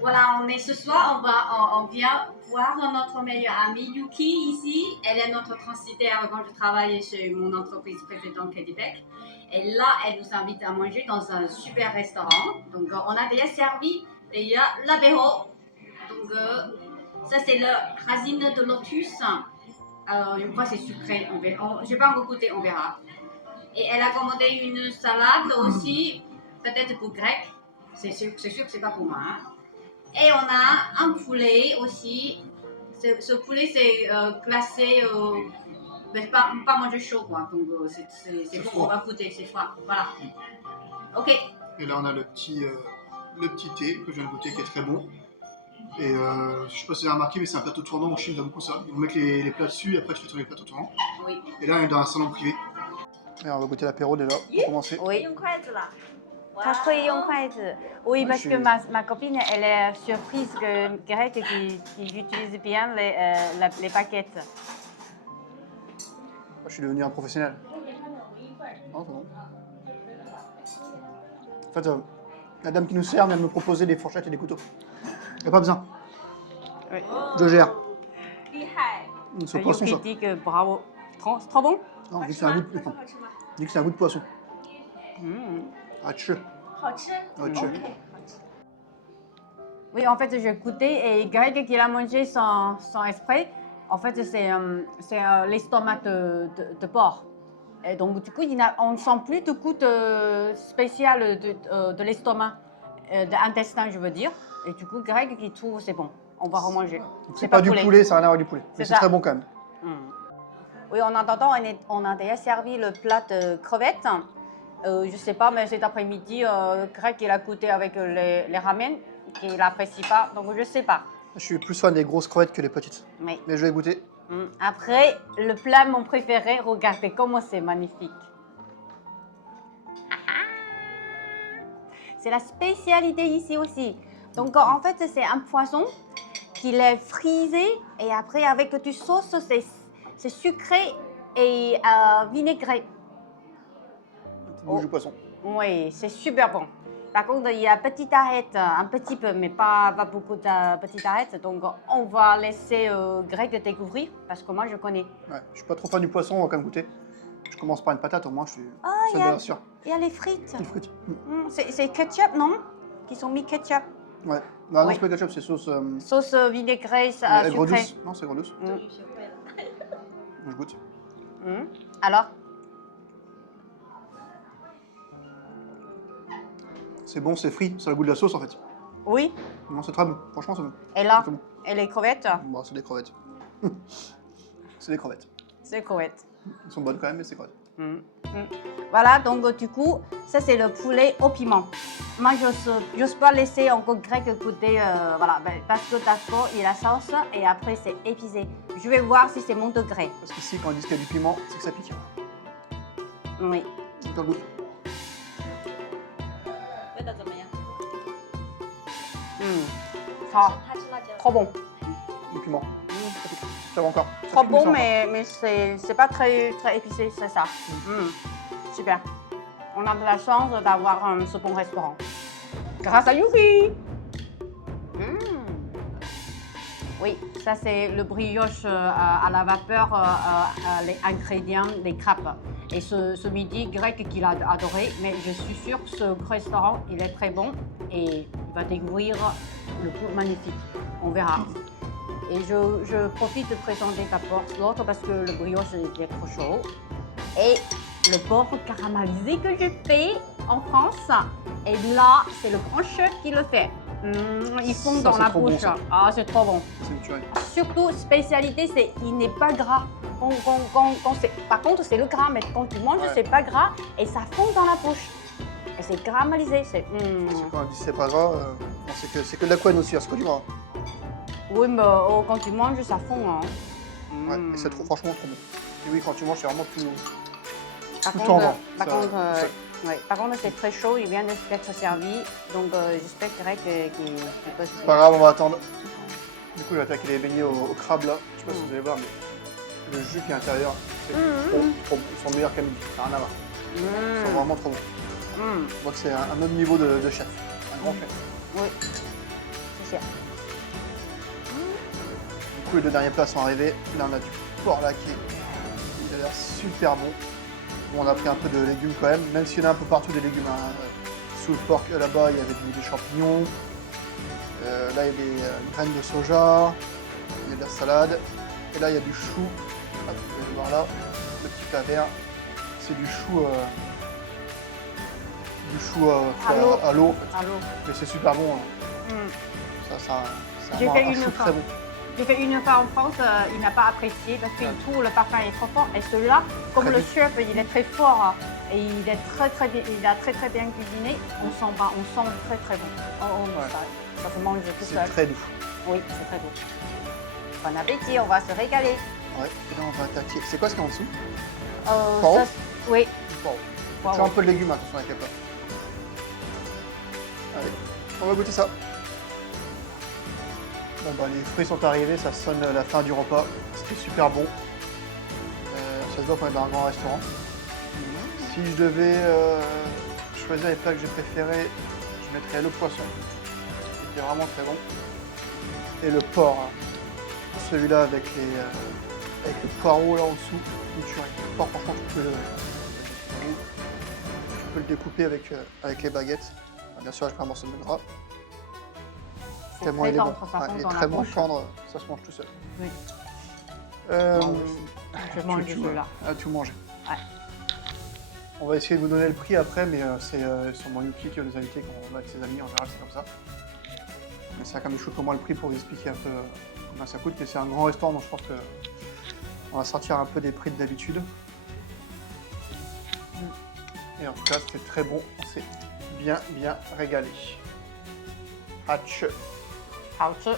Voilà, on est ce soir, on vient voir notre meilleure amie Yuki ici. Elle est notre transitaire quand je travaillais chez mon entreprise précédente Québec. Et là, elle nous invite à manger dans un super restaurant. Donc, on a déjà servi déjà l'apéro. Donc, ça, c'est le racine de lotus. Je crois que c'est sucré. Je n'ai pas encore goûté, on verra. Et elle a commandé une salade aussi, peut-être pour grec. C'est sûr que c'est pas pour moi. Hein. Et on a un poulet aussi. Ce poulet, c'est classé, mais pas manger chaud, quoi. Donc, c'est bon, on va goûter, c'est froid. Voilà. Ok. Et là, on a le petit thé que je viens de goûter qui est très bon. Et je sais pas si vous avez remarqué, mais c'est un plateau tournant en Chine, j'aime beaucoup ça. Ils vont mettre les plats dessus et après tu fais tourner les plateaux tournants. Oui. Et là, on est dans un salon privé. Et on va goûter l'apéro déjà, pour commencer. Oui. Ça peut用筷子. Oui, parce que ma copine, elle est surprise que Greg qui utilise bien les paquettes. Moi, je suis devenu un professionnel. Non, c'est bon. En fait, la dame qui nous sert vient de me proposer des fourchettes et des couteaux. Il n'y a pas besoin. Oui. Je gère. Ce poisson, ça. Yuki dit que bravo. C'est trop bon? Non, dit que c'est un goût de, dit que c'est un goût de poisson. Ah, tchè. Oui, en fait, j'ai goûté et Greg qui l'a mangé sans esprit. En fait, c'est l'estomac de porc. Et donc, du coup, on ne sent plus de goût spécial de l'estomac, de l'intestin, je veux dire. Et du coup, Greg qui trouve c'est bon. On va remanger. C'est pas du poulet, ça n'a rien à voir avec du poulet. Mais c'est très bon quand même. Oui, en attendant, on a déjà servi le plat de crevettes. Je ne sais pas, mais cet après-midi, Greg il a goûté avec les ramen, qu'il n'apprécie pas, donc je ne sais pas. Je suis plus fan des grosses crevettes que les petites. Mais je vais goûter. Après, le plat mon préféré, regardez comment c'est magnifique. C'est la spécialité ici aussi. Donc en fait, c'est un poisson qu'il est frisé et après avec du sauce, c'est sucré et vinaigré. Bouge du poisson. Oui, c'est super bon. Par contre, il y a petite arête, un petit peu, mais pas beaucoup de petites arêtes. Donc, on va laisser Greg découvrir, parce que moi, je connais. Ouais, je suis pas trop fan du poisson, on va quand même goûter. Je commence par une patate, au moins, je suis Il sûr. y a les frites. Les frites. C'est ketchup, non? Qui sont mis ketchup. Ouais. Non, non, c'est pas ketchup, c'est sauce... Sauce vinaigrée, aigre sucrée. douce. Non, c'est aigre douce. Je goûte. Alors? C'est bon, c'est frit, ça a le goût de la sauce en fait. Oui. Non, c'est très bon, franchement c'est bon. Et là? Bon. Et les crevettes? Bon, c'est des crevettes. C'est des crevettes. C'est des crevettes. Elles sont bonnes quand même, mais c'est crevettes. Voilà, donc du coup, ça c'est le poulet au piment. Moi, je n'ose pas laisser encore Greg goûter, voilà, parce que d'accord, il y a la sauce et après c'est épicé. Je vais voir si c'est mon degré. Parce qu'ici, quand ils disent qu'il y a du piment, c'est que ça pique. Oui. Dans le goût. Ça, trop bon. Du piment. Ça va encore. Ça Trop pique, bon, mais mais c'est pas très épicé, c'est ça. Super. On a de la chance d'avoir ce bon restaurant. Grâce à Yuki. Oui, ça c'est le brioche à la vapeur, les ingrédients, les crêpes. Et ce midi, Greg qu'il a adoré, mais je suis sûre que ce restaurant, il est très bon et il va découvrir le goût magnifique. On verra. Et je profite de présenter d'abord l'autre parce que le brioche est trop chaud. Et le porc caramélisé que j'ai fait en France. Et là, c'est le grand chef qui le fait. Ils font dans la bouche. Bon, ah, c'est trop bon. c'est naturel. Surtout, spécialité, c'est il n'est pas gras. Par contre, c'est le gras, mais quand tu manges, c'est pas gras et ça fond dans la bouche. Et c'est caramélisé. C'est quand on dit c'est pas gras, c'est que de la couenne aussi, c'est que du gras. Oui, mais quand tu manges, ça fond. Hein. Ouais, et c'est franchement trop bon. Et oui, quand tu manges, c'est vraiment tout. Par contre, c'est très chaud, il vient d'être servi, donc j'espère qu'il peut se C'est pas grave, on va attendre. Du coup, j'ai attaqué les beignets au crabe là. Je sais pas si vous allez voir, mais le jus qui est à l'intérieur, c'est trop bon. Ils sont meilleurs qu'à midi, ça n'a rien à voir. Ils sont vraiment trop bons. On voit que c'est un autre niveau de chef, un grand chef. Oui, c'est 谢。 Du coup, les deux derniers plats sont arrivés. Là, on a du porc là il a l'air super bon. Bon, on a pris un peu de légumes quand même s'il y en a un peu partout des légumes. Hein. Sous le porc, là-bas, il y avait des champignons. Là, il y a des graines de soja. Il y a de la salade. Et là, il y a du chou. Hop, vous pouvez le voir là. Le petit plat vert. C'est du chou fait à l'eau. En fait. Allô. Mais c'est super bon. Hein. Mm. C'est J'ai vraiment fait un chou une fois. très bon. J'ai fait une fois en France, il n'a pas apprécié parce qu'il trouve le parfum est trop fort. Et celui-là, comme Très le bien. chef, il est très fort et il est il a très bien cuisiné, on sent très bon. Ouais. Ça se mange tout C'est seul. très doux. Oui, c'est très doux. Bon appétit, on va se régaler. Ouais. Et là, on va attaquer. C'est quoi ce qu'il y a en dessous? Euh, Poireau? oui. Bon. Poireau. Tu as un peu de légumes, attention avec les plats. Allez, on va goûter ça. Bon bah les fruits sont arrivés, ça sonne la fin du repas. C'était super bon. Ça se voit qu'on est dans un grand restaurant. Si je devais choisir les plats que j'ai préférés, je mettrais le poisson. C'était vraiment très bon. Et le porc. Hein. Celui-là avec le poireau là en dessous. Une tuerie. Le porc, franchement, tu peux le découper avec les baguettes. Bien sûr, je prends un morceau de gras. C'est Tellement très il est bon. tendre, ça Ouais, fond il est dans la très bon bouche. tendre, ça se mange tout seul. Oui. Je Tu- mange tu- celui-là. Ah, tu manges. Ouais. On va essayer de vous donner le prix après, mais c'est sûrement Yuki qui a des invités quand on va avec ses amis, en général c'est comme ça. Mais c'est quand même chaud pour moi le prix pour vous expliquer un peu combien ça coûte. Mais c'est un grand restaurant, donc je pense qu'on va sortir un peu des prix de d'habitude. Et en tout cas, c'était très bon. On s'est bien régalé. Hatch. 好吃。